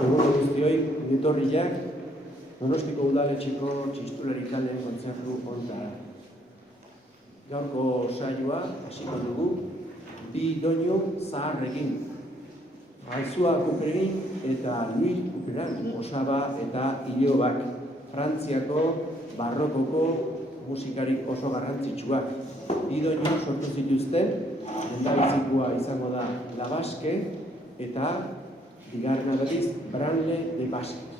Egun guztioi, etorriak Donostiko udaletxeko txistulari taldeen kontzertu hontara. Gaurko saioa hasiko dugu bi doinu zaharrekin. Alzua Couperin eta Louis Couperin, osaba eta ilobak, Frantziako barrokoko musikarik oso garrantzitsuak. Bi doinu sortu zituzten, lehendabizikoa izango da La Basque eta bigarrena berriz Branle de Basque.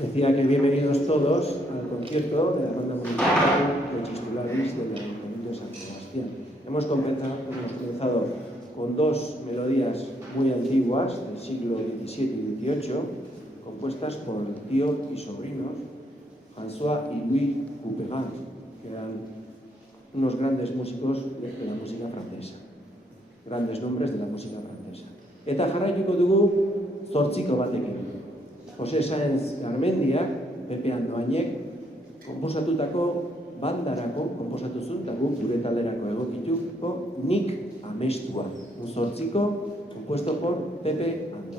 Decía que bienvenidos todos al concierto de la banda municipal de Chistularis del Ayuntamiento de San Sebastián. Hemos comenzado con dos melodías muy antiguas del siglo XVII y XVIII, compuestas por el tío y sobrinos François y Louis Couperin, que eran unos grandes músicos de la música francesa, grandes nombres de la música francesa. Eta jarraituko dugu zortziko batekin. José Sáenz Garmendiak, Pepe Andoainek, konposatutako bandarako, konposatu zuen, eta guk gure talderako egokituko Nik Amestua. Un zortziko, compuesto por Pepe Andoain.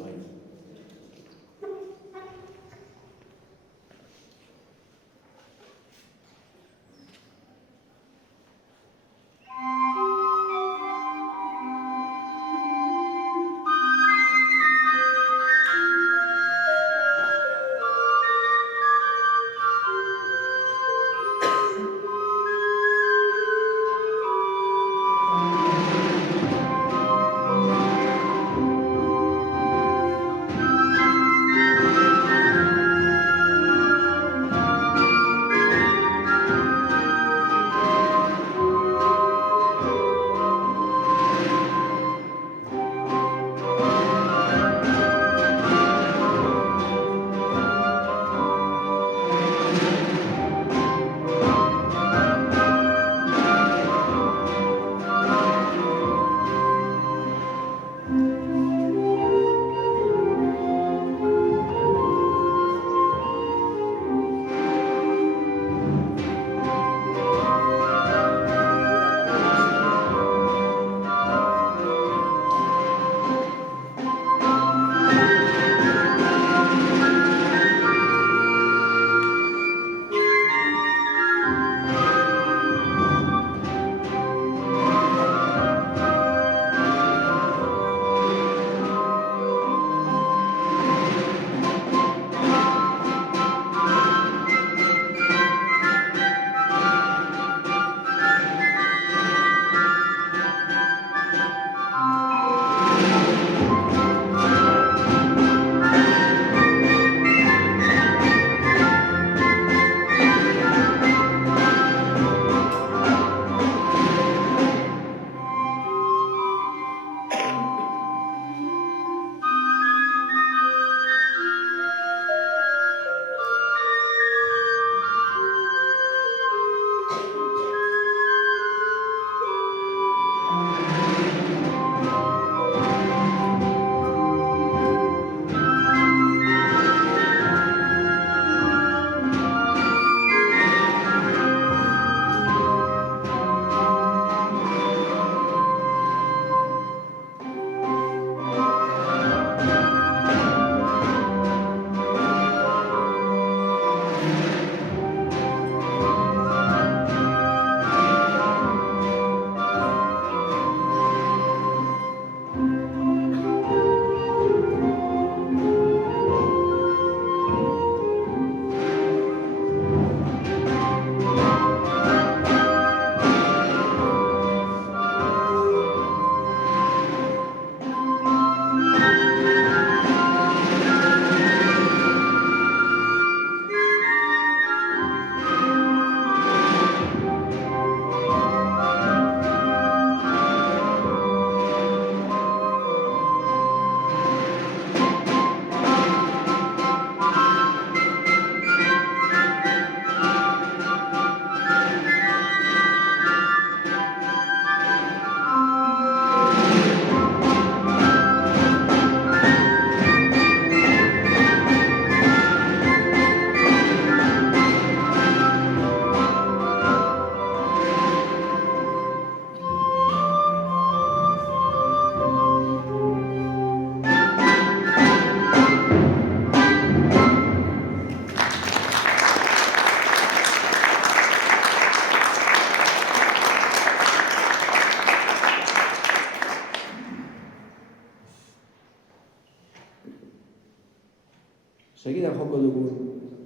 joko dugun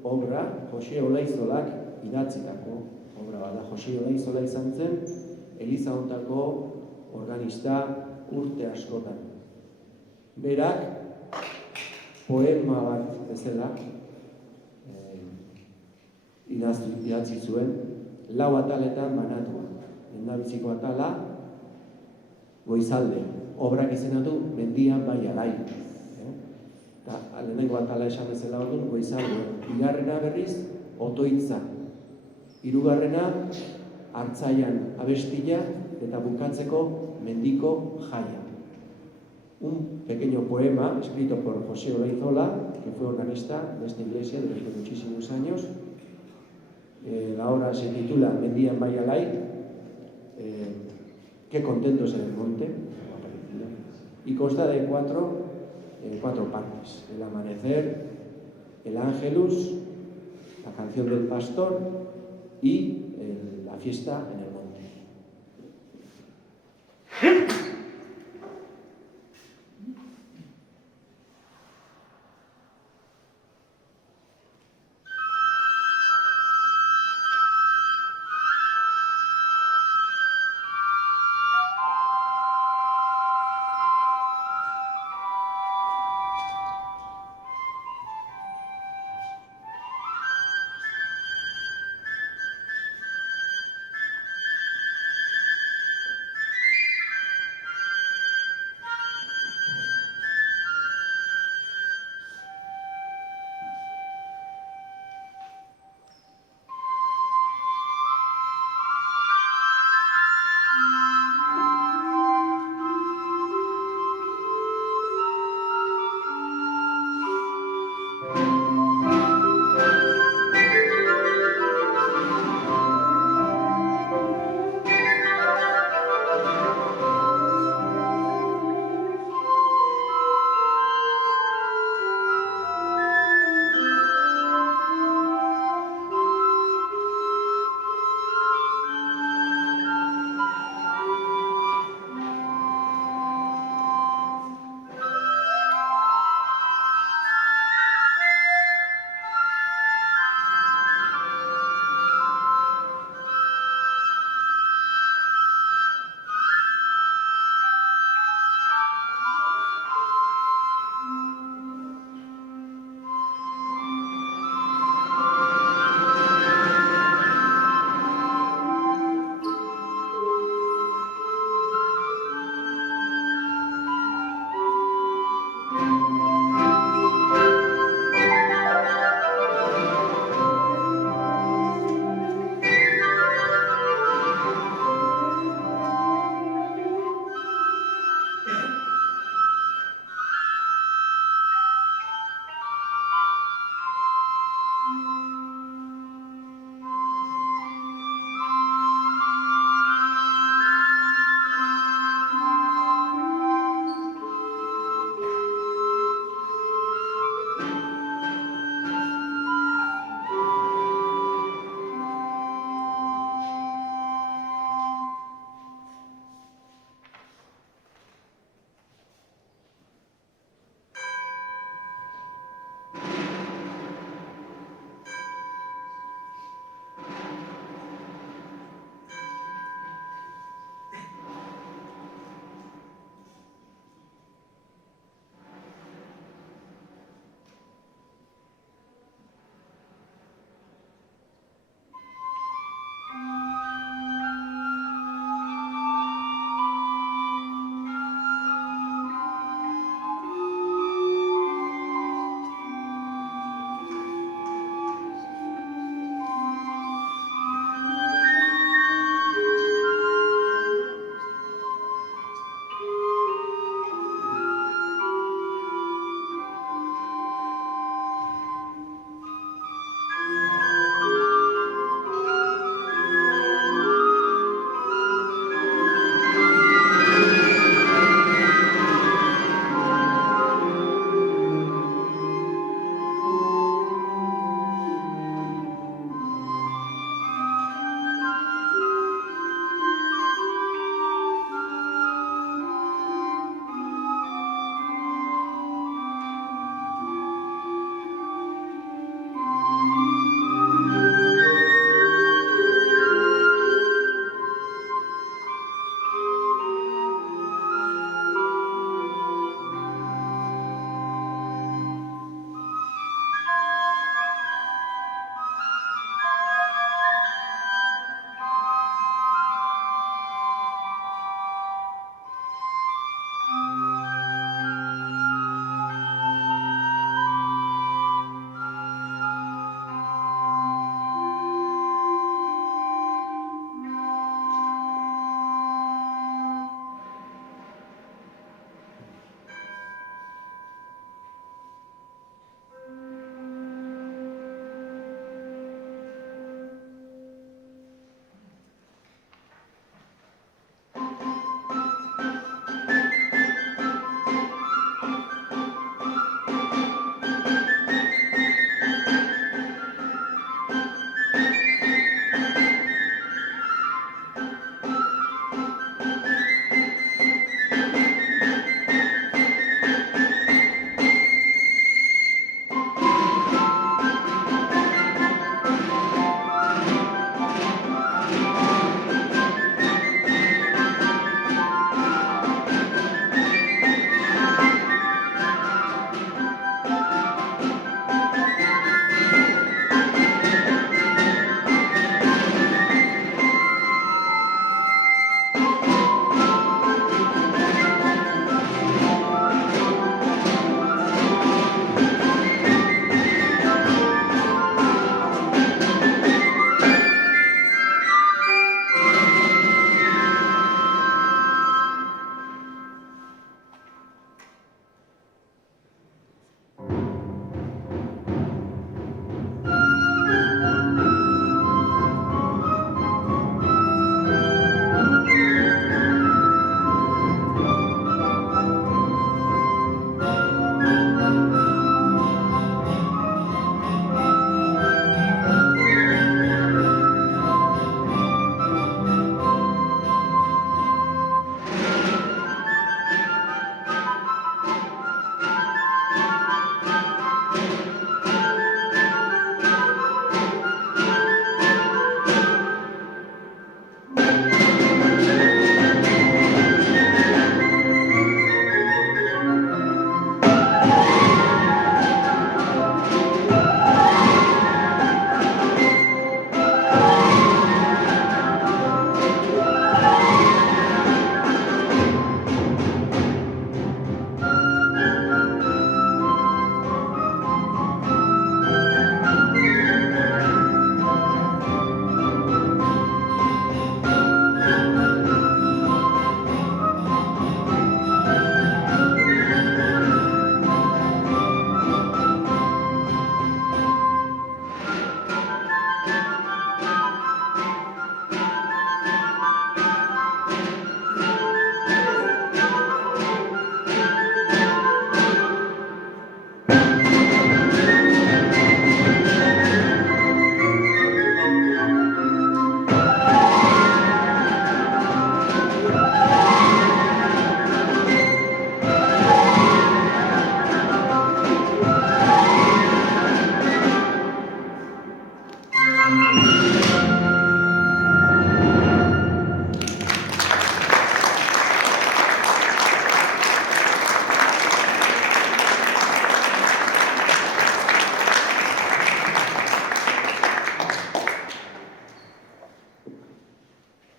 obra, Jose Olaizolak idatzitako obra bada. Jose Olaizola izan zen, Eliza hontako organista urte askotan. Berak, poema bat bezala, idatzi zuen, 4 ataletan banatua. Lehendabiziko atala, Goizalde. Obrak izena du Mendian bai alai. Lehenengo atala esan bezala orduan, Goizalde. Bigarrena berriz, Otoitza. Hirugarrena, Hartzaian abestia, eta bukatzeko Mendiko jaia. Un pequeño poema escrito por José Olaizola, que fue organista de esta iglesia durante muchísimos años. La obra se titula Mendian bai alai, Qué contentos en el monte, y consta de cuatro partes: el amanecer, el ángelus, la canción del pastor y la fiesta en el monte.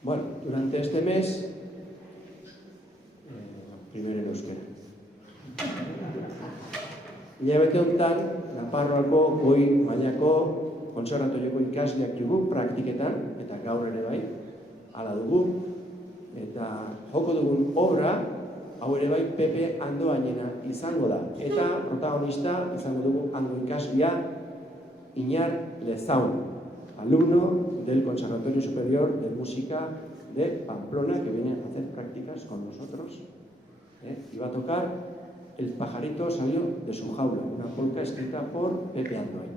Bueno, durante este mes, primero en euskera. Hilabete honetan, Nafarroako goi mailako kontserbatorioko ikasleak dugu praktiketan, eta gaur ere bai, hala dugu. Eta joko dugun obra, hau ere bai Pepe Andoainena izango da. Eta protagonista izango dugu Ando ikaslea Iñar Lezaun, alumno del Conservatorio Superior de Música de Pamplona, que viene a hacer prácticas con nosotros. Y va a tocar El pajarito salió de su jaula, una polca escrita por Pepe Andoain.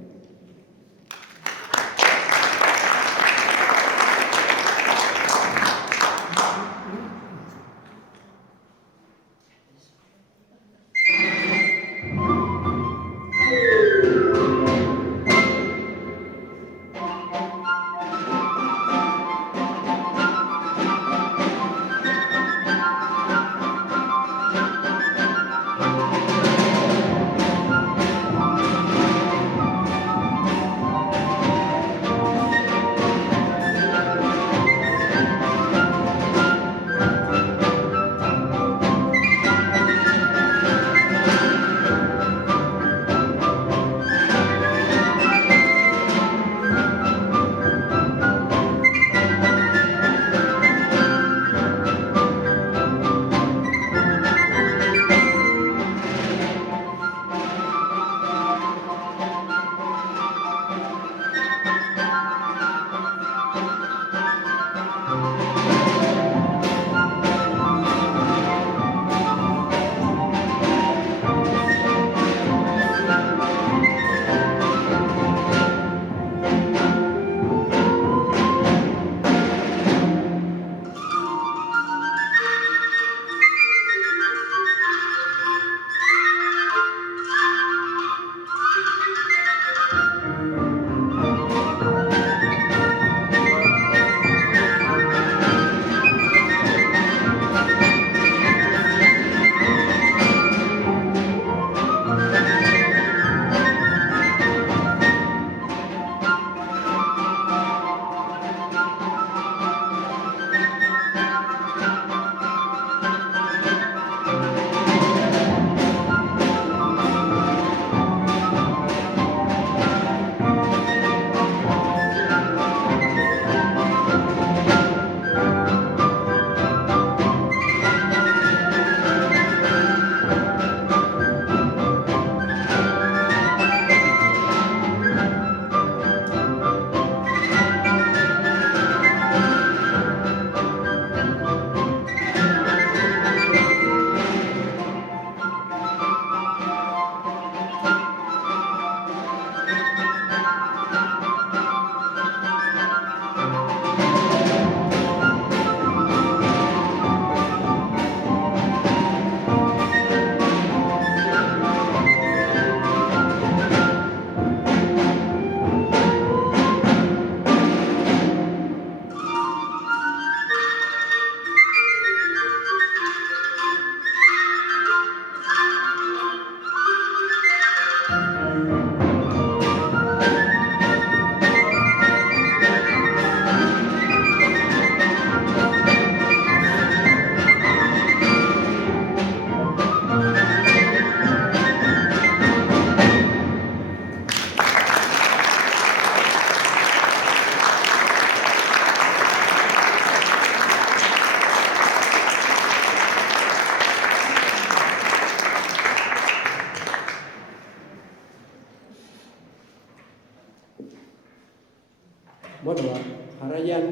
Bueno, jarraian,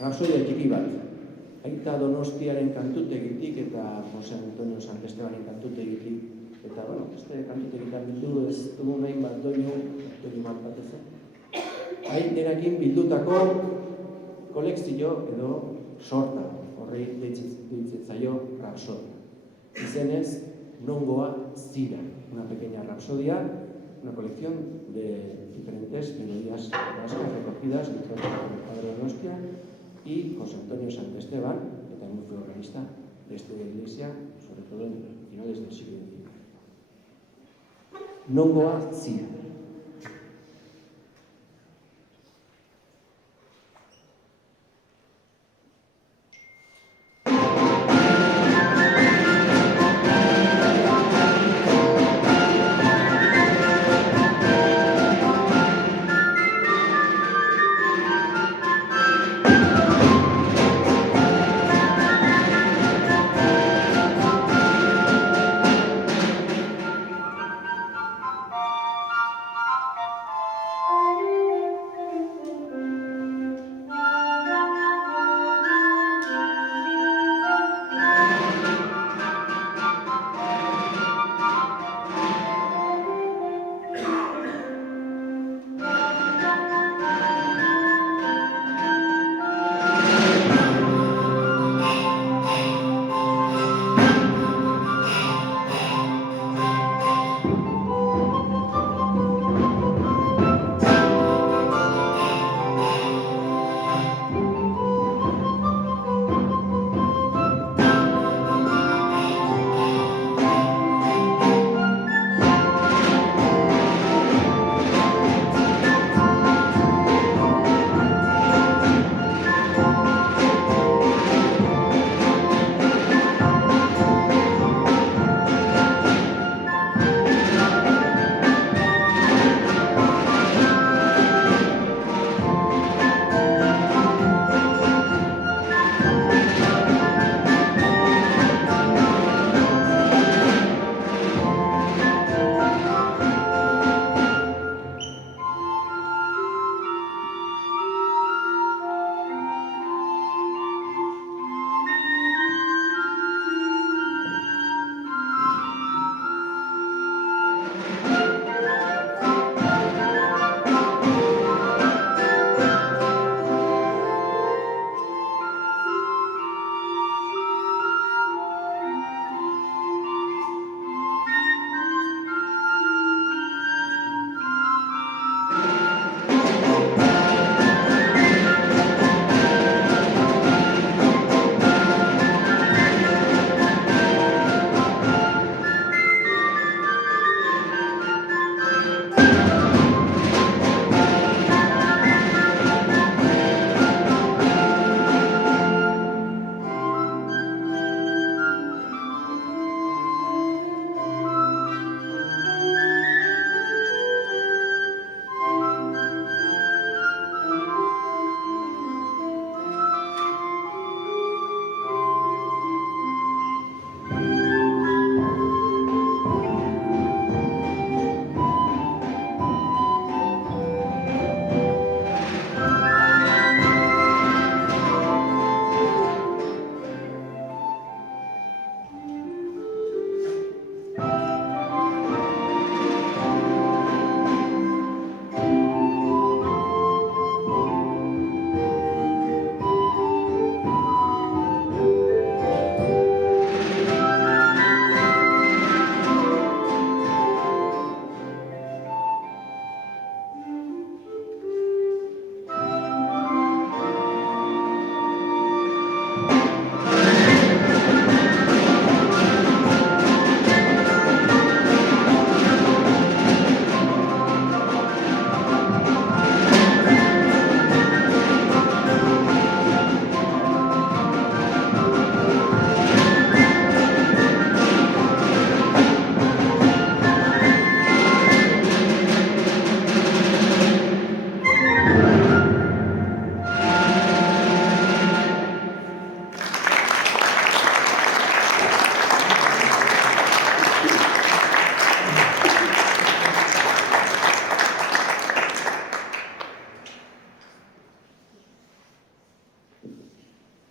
rapsodia txiki bat. Aita Donostiaren kantutegitik eta Jose Antonio San Estebanen kantutegitik. Eta, bueno, beste kantutegitan bildu ez dugu nahi bat doinu bat batez. Aiterakin bildutako kolekzio edo sorta, horri deitzen zaio rapsodia. Izenez, Nongoa Zira, una pequeña rapsodia, una colección de diferentes melodías vascas recogidas dentro del cuadro de Donostia, y José Antonio Sant Esteban, que también fue organista de esta iglesia, sobre todo en finales del siglo XIX. Nongoa Zira.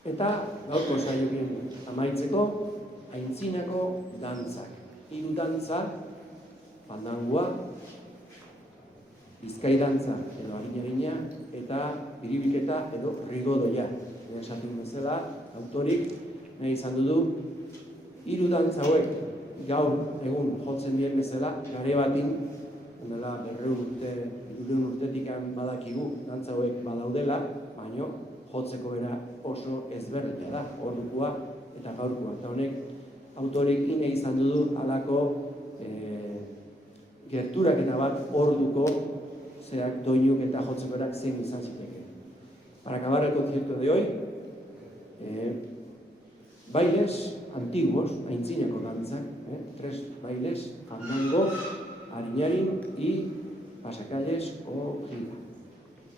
Eta gaurko saioekin amaitzeko, aintzinako dantzak. 3 dantza, fandangoa, bizkai dantza edo agina eta biribilketa edo rigodoia. Esaten bezala, autorik nahi izan du 3 dantza hauek gaur egun jotzen dien bezala, gare batin, dela 200 urtetik badakigu dantza hauek badaudela, baino jotzeko era oso ezberdina da, ordukoa eta gaurkoa. Eta honek autorekin izan du halako gerturaketa bat orduko zerak doinuk eta jotzeko erak zein izan ziteke. Para acabar el concierto de hoy, bailes antiguos, aintzinako dantzak, 3 bailes, fandango, ariñarin y pasacalles o gira.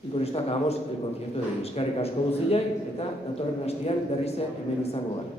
Y con esto acabamos el concierto de hoy. Eskerrik asko guztiei eta datorren astean berriz hemen izango gara.